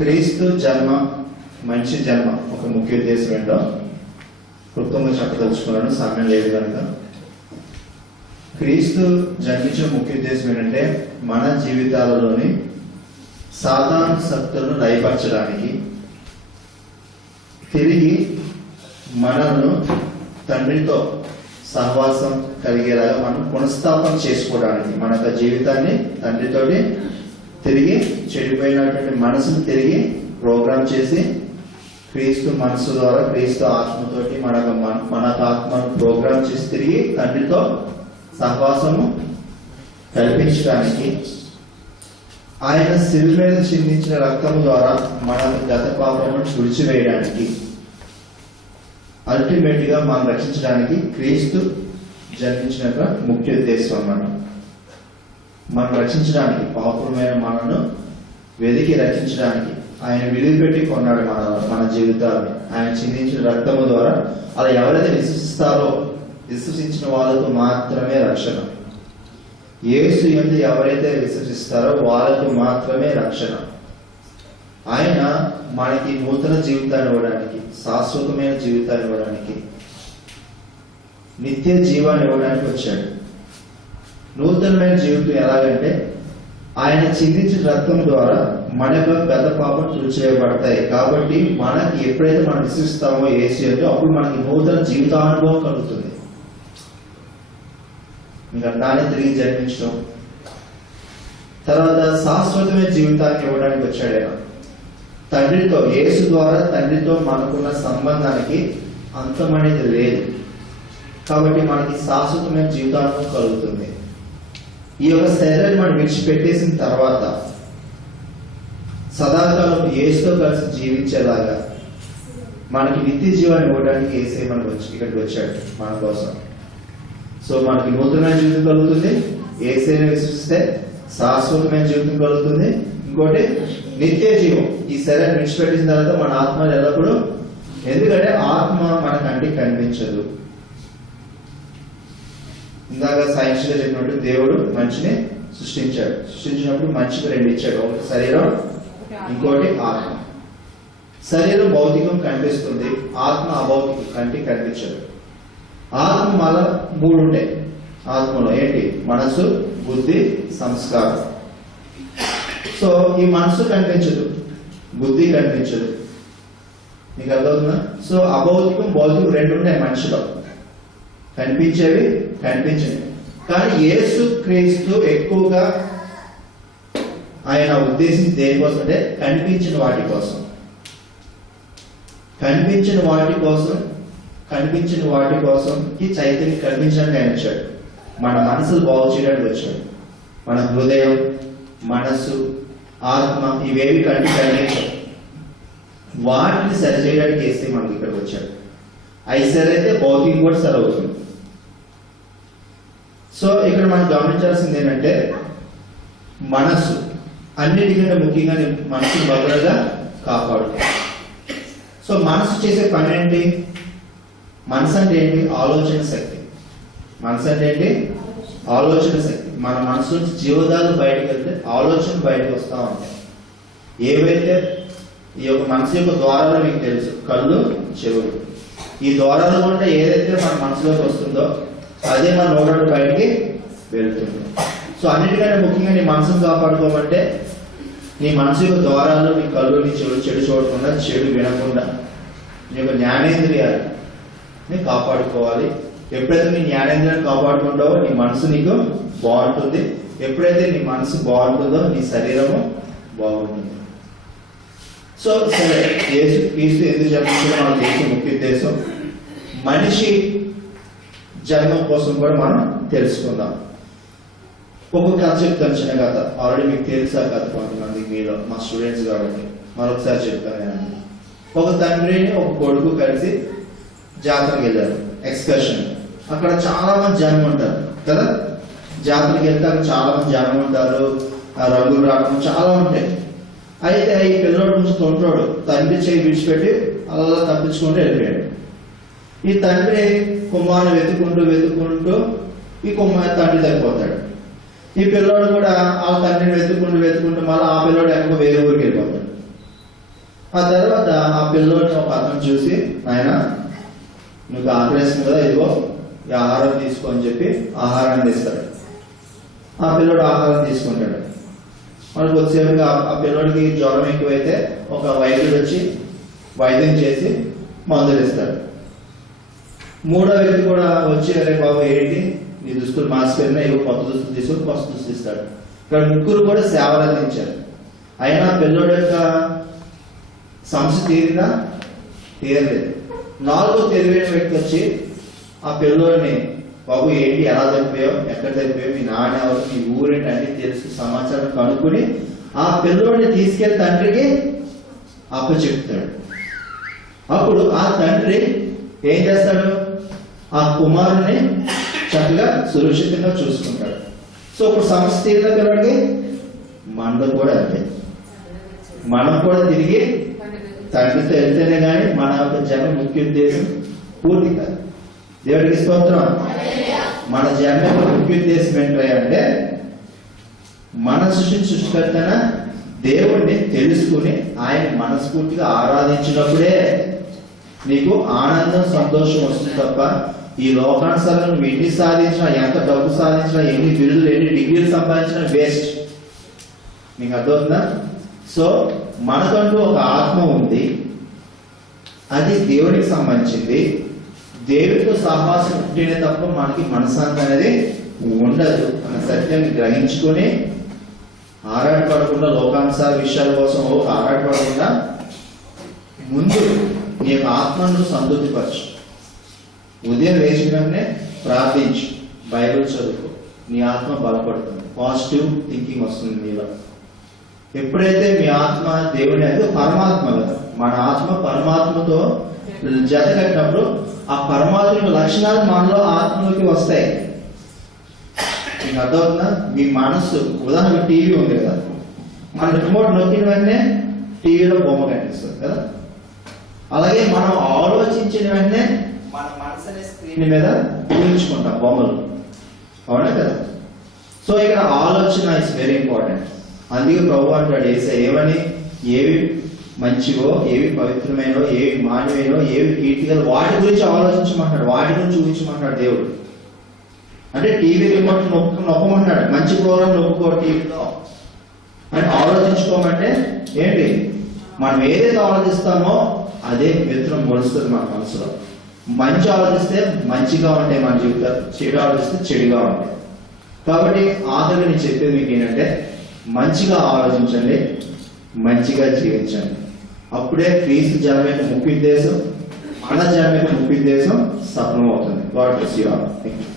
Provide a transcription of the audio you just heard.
క్రీస్తు జన్మ మనిషి జన్మ ఒక ముఖ్య ఉద్దేశం ఏంటో క్లుప్తంగా చెప్పదలుచుకున్నాను, సమయం లేదు కనుక. క్రీస్తు జన్మించిన ముఖ్య ఉద్దేశం ఏంటంటే మన జీవితాలలోని సాతాను శక్తులను లయపరచడానికి, తిరిగి మనల్ని తండ్రితో సహవాసం కలిగేలాగా మనం పునఃస్థాపన చేసుకోవడానికి, మన యొక్క జీవితాన్ని తండ్రితోటి తిరిగి చెడిపోయినటువంటి మనసును తిరిగి ప్రోగ్రామ్ చేసి క్రీస్తు మనసు ద్వారా క్రీస్తు ఆత్మతోటి మన ఆత్మను ప్రోగ్రామ్ చేసి తిరిగి తండ్రితో సహవాసము కల్పించడానికి, ఆయన శిలువ మీద చిందించిన రక్తం ద్వారా మన గత పాపమును తుడిచివేయడానికి, అల్టిమేట్ గా మనం రక్షించడానికి క్రీస్తు జన్మించిన ముఖ్య ఉద్దేశం అన్నమాట. మనం రక్షించడానికి, పాపులమైన మనను వెతికి రక్షించడానికి ఆయన విలువ పెట్టి కొన్నాడు మన జీవితాన్ని. ఆయన చిందించిన రక్తము ద్వారా అలా ఎవరైతే విశ్వసిస్తారో, విశ్వసించిన వాళ్ళకు మాత్రమే రక్షణ. యేసు యందు ఎవరైతే విశ్వసిస్తారో వాళ్ళకు మాత్రమే రక్షణ. ఆయన మనకి నూతన జీవితాన్ని ఇవ్వడానికి, శాశ్వతమైన జీవితాన్ని ఇవ్వడానికి, నిత్య జీవాన్ని ఇవ్వడానికి వచ్చాడు. నూతనమైన జీవితం ఎలాగంటే ఆయన చిందించిన రక్తం ద్వారా మన యొక్క గత పాపం తుడిచేయబడతాయి. కాబట్టి మనకి ఎప్పుడైతే మనం విశ్వసిస్తామో యేసు యందు, అప్పుడు మనకి నూతన జీవితానుభవం కలుగుతుంది. ఇంకా దాన్ని తిరిగి జన్మించడం, తర్వాత శాశ్వతమైన జీవితాన్ని ఇవ్వడానికి వచ్చాడు ఆయన. తండ్రితో, యేసు ద్వారా తండ్రితో మనకున్న సంబంధానికి అంతం అనేది లేదు. కాబట్టి మనకి శాశ్వతమైన జీవితానుభవం కలుగుతుంది. ఈ యొక్క శరీరాన్ని మనం విడిచిపెట్టేసిన తర్వాత సదాకాలం యేసుతో కలిసి జీవించేలాగా మనకి నిత్య జీవాన్ని ఇవ్వడానికి యేసే ఇక్కడికి వచ్చాడు మన కోసం. సో మనకి నూతనమైన జీవితం కలుగుతుంది, యేసేని విశ్వసిస్తే శాశ్వతమైన జీవితం కలుగుతుంది. ఇంకోటి నిత్య జీవం. ఈ శరీరాన్ని విడిచిపెట్టిన తర్వాత మన ఆత్మ ఎల్లప్పుడూ, ఎందుకంటే ఆత్మ మన కంటికి కనిపించదు. ఇందాక సైన్స్ గా చెప్పినట్టు దేవుడు మనిషిని సృష్టించాడు. సృష్టించినప్పుడు మనిషికి రెండు ఇచ్చాడు, ఒకటి శరీరం, ఇంకోటి ఆత్మ. శరీరం భౌతికం కనిపిస్తుంది, ఆత్మ అభౌతికం, కంటికి కనిపించదు. ఆత్మ మళ్ళా మూడు ఉంటాయి ఆత్మలో. ఏంటి? మనసు, బుద్ధి, సంస్కారం. సో ఈ మనసు కనిపించదు, బుద్ధి కనిపించదు. మీకు అర్థమవుతుందా? సో అభౌతికం, భౌతికం రెండు ఉంటాయి మనిషిలో, కనిపించేవి, కనిపించేవి. కానీ యేసు క్రీస్తు ఎక్కువగా ఆయన ఉద్దేశించి దేనికోసం అంటే కనిపించిన వాటి కోసం. కనిపించిన వాటి కోసం ఈ చైతన్యం కనిపించడానికి ఆయన వచ్చాడు. మన మనసులు బాగు చేయడానికి వచ్చాడు. మన హృదయం, మనస్సు, ఆత్మ ఇవేవి కనిపించాడు. వాటిని సరిచేయడానికి వేస్తే మనకి ఇక్కడికి వచ్చాడు. అవి సరైతే భౌతికం కూడా సరవుతుంది. సో ఇక్కడ మనం గమనించాల్సింది ఏంటంటే మనస్సు అన్నిటికంటే ముఖ్యంగా మనసును భద్రంగా కాపాడు. సో మనసు చేసే పని ఏంటి? మనసు అంటే ఏంటి? ఆలోచన శక్తి. మనసు అంటే ఏంటి? ఆలోచన శక్తి. మన మనసు నుంచి జీవదాలు బయటకు వెళ్తే ఆలోచన బయటకు వస్తూ ఉంటాయి. ఏవైతే ఈ యొక్క మనసు యొక్క ద్వారాలు మీకు తెలుసు, కళ్ళు, చెవులు. ఈ ద్వారాలు ఉంటే ఏదైతే మన మనసులోకి వస్తుందో అదే మన నోటి బయటికి వెళ్తుంది. సో అన్నిటికంటే ముఖ్యంగా నీ మనసును కాపాడుకోమంటే నీ మనసు యొక్క ద్వారాలు, నీ కళ్ళు, నీ చెడు చూడకుండా, చెడు వినకుండా నీ యొక్క జ్ఞానేంద్రియాన్ని కాపాడుకోవాలి. ఎప్పుడైతే నీ జ్ఞానేంద్రియాన్ని కాపాడుకుంటావో నీ మనసు నీకు బాగుంటుంది. ఎప్పుడైతే నీ మనసు బాగుంటుందో నీ శరీరము బాగుంటుంది. సో సరే, యేసు క్రీస్తు ఎందుకు జన్మించడం మనకు తెలిసిన ముఖ్య ఉద్దేశం. మనిషి జన్మం కోసం కూడా మనం తెలుసుకుందాం. ఒక కథ చెప్తాను, చిన్న కథ. ఆల్రెడీ మీకు తెలుసా కథ కొంతమంది మీలో, మా స్టూడెంట్స్ కాబట్టి మరొకసారి చెప్తాను నేను. ఒక తండ్రిని ఒక కొడుకు కలిసి జాతరకి వెళ్ళారు, ఎక్స్కర్షన్. అక్కడ చాలా మంది జనం ఉంటారు కదా. జాతరకి వెళ్తే అక్కడ చాలా మంది జనం ఉంటారు, రంగులు రావడం చాలా ఉంటాయి. అయితే ఈ పిల్లడు కొంచెం తొంటాడు, తండ్రి చేయి విడిచిపెట్టి అలా తప్పించుకుంటూ వెళ్ళిపోయాడు. ఈ తండ్రి కుమారుని వెతుకుంటూ ఈ కుమారు తండ్రి తగ్గిపోతాడు. ఈ పిల్లోడు కూడా ఆ తండ్రిని వెతుకుంటూ మళ్ళీ ఆ పిల్లోడు ఎక్కడో వేరే ఊరికి వెళ్ళిపోతాడు. ఆ తర్వాత ఆ పిల్లోడిని ఒక అతను చూసి, ఆయన నువ్వు ఆకలేస్తుంది కదా, ఇదిగో ఈ ఆహారం తీసుకో అని చెప్పి ఆహారాన్ని ఇస్తాడు. ఆ పిల్లోడు ఆహారం తీసుకుంటాడు. మనకు వచ్చేసరికి ఆ పిల్లోడికి జ్వరం ఎక్కువైతే ఒక వైద్యుడు వచ్చి వైద్యం చేసి మందులు ఇస్తాడు. మూడో వ్యక్తి కూడా వచ్చి, అరే బాబు ఏంటి నీ దుస్తులు మార్చుకెళ్ళినా, ఇవి కొత్త దుస్తులు తీసుకొని కొత్త దుస్తులు ఇస్తాడు. ఇక్కడ ముగ్గురు కూడా సేవలు అందించారు. అయినా పిల్లోడి యొక్క సమస్య తీరిందా? తీరలేదు. నాలుగో తెలివైన వ్యక్తి వచ్చి ఆ పిల్లోడిని, బాబు ఏంటి, ఎలా తప్పిపోయావు, ఎక్కడ తప్పిపోయావు, మీ నాన్న ఎవరు, మీ ఊరేంటి అన్ని తెలుసు సమాచారం కనుక్కుని ఆ పిల్లోడిని తీసుకెళ్లి తండ్రికి అప్పచెప్తాడు. అప్పుడు ఆ తండ్రి ఏం చేస్తాడు? ఆ కుమారుని చక్కగా సురక్షితంగా చూసుకుంటాడు. సో ఇప్పుడు సమస్య తీరిన పిల్లడికి మనలో కూడా అంతే. మనం కూడా తిరిగి తండ్రితో వెళ్తేనే కానీ మన యొక్క జన్మ ముఖ్య ఉద్దేశం పూర్తి కాదు. దేవుడికి స్తోత్రం. మన జన్మ యొక్క ముఖ్య ఉద్దేశం ఏంటంటే మన సృష్టికర్తన దేవుణ్ణి తెలుసుకుని ఆయన మనస్ఫూర్తిగా ఆరాధించినప్పుడే నీకు ఆనందం, సంతోషం వస్తుంది తప్ప ఈ లోకానుసారం నువ్వు ఎన్ని సాధించినా, ఎంత డబ్బు సాధించినా, ఎన్ని బిరుదులు, ఎన్ని డిగ్రీలు సంపాదించినా వేస్ట్. నీకు అర్థమవుతుందా? సో మనకంటూ ఒక ఆత్మ ఉంది, అది దేవుడికి సంబంధించింది. దేవుడితో సహవాసం ఉంటేనే తప్ప మనకి మనశ్శాంతి అనేది ఉండదు అన్న సత్యాన్ని గ్రహించుకొని ఆరాటపడకుండా, లోకానుసార విషయాల కోసం ఆరాటపడకుండా ముందు నీ యొక్క ఆత్మను సంతృప్తిపరచు. ఉదయం లేచిన వెంటనే ప్రార్థించు, బైబిల్ చదువుకో, నీ ఆత్మ బలపడుతుంది, పాజిటివ్ థింకింగ్ వస్తుంది నీలో. ఎప్పుడైతే మీ ఆత్మ దేవుని అయితే పరమాత్మ కదా, మన ఆత్మ పరమాత్మతో జత కట్టినప్పుడు ఆ పరమాత్మ లక్షణాలు మనలో ఆత్మలోకి వస్తాయి. మీకు అర్థమవుతుందా? మీ మనస్సు, ఉదాహరణ టీవీ ఉంది కదా, మన రిమోట్ నొక్కిన వెంటనే టీవీలో బొమ్మ కనిపిస్తుంది కదా, అలాగే మనం ఆలోచించిన వెంటనే మన మనసు అనే స్క్రీన్ మీద ఊహించుకుంటాం బొమ్మలు, అవునా కదా? సో ఇక్కడ ఆలోచన ఇస్ వెరీ ఇంపార్టెంట్. అందుకే ప్రభు అంటాడు ఏమని, ఏవి మంచివో, ఏవి పవిత్రమైనో, ఏవి మాన్యమైనో, ఏవి కీర్తిగల వాటి గురించి ఆలోచించమంటాడు, వాటి గురించి ఊహించమంటాడు దేవుడు. అంటే టీవీ రిమోట్ నొక్కమంటాడు, మంచి ప్రోగ్రాం నొక్కుకో టీవీలో అని ఆలోచించుకోమంటే ఏంటి, మనం ఏదైతే ఆలోచిస్తామో అదే మిత్రం మొలుస్తుంది మన మనసులో. మంచి ఆలోచిస్తే మంచిగా ఉంటాయి మన జీవితాలు, చెడు ఆలోచిస్తే చెడుగా ఉంటాయి. కాబట్టి ఆఖరి నేను చెప్పేది మీకు ఏంటంటే, మంచిగా ఆలోచించండి, మంచిగా జీవించండి. అప్పుడే క్రీస్తు జన్మ యొక్క ముఖ్య ఉద్దేశం, మన జన్మ యొక్క ముఖ్య ఉద్దేశం సఫలం అవుతుంది. God bless you all. Thank you.